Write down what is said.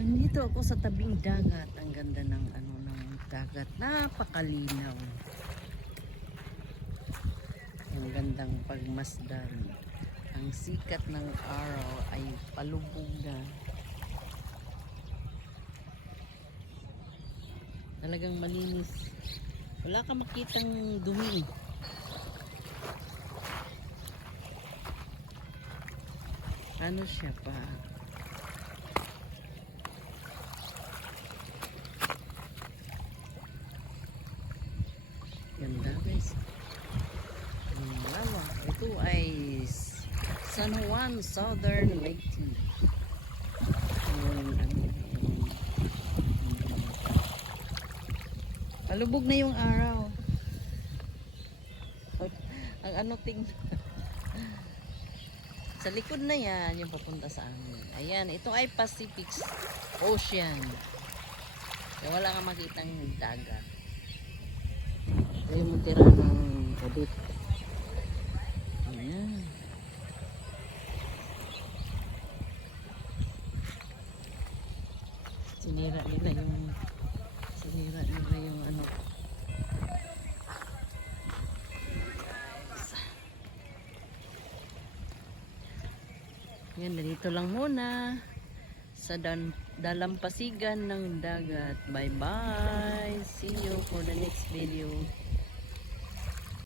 Nandito ako sa tabing dagat. Ang ganda ng ano ng dagat. Napakalinaw. Ang gandang pagmasdan. Ang sikat ng araw ay palubog na. Talagang malinis. Wala ka makitang dumi. Ano siya pa? Ganda guys. Ang lawa. Ito ay San Juan Southern Lake Tea. Palubog na yung araw. Ang ano ting Sa likod na yan, yung papunta sa amin. Ayan, ito ay Pacific Ocean. Kaya wala kang makitang dagat. Ito yung tira ng kabit. Ayan. Sinira nila yung sinira nila yung ano. Yan, dito lang muna sa dan dalampasigan ng dagat. Bye-bye. See you for the next video.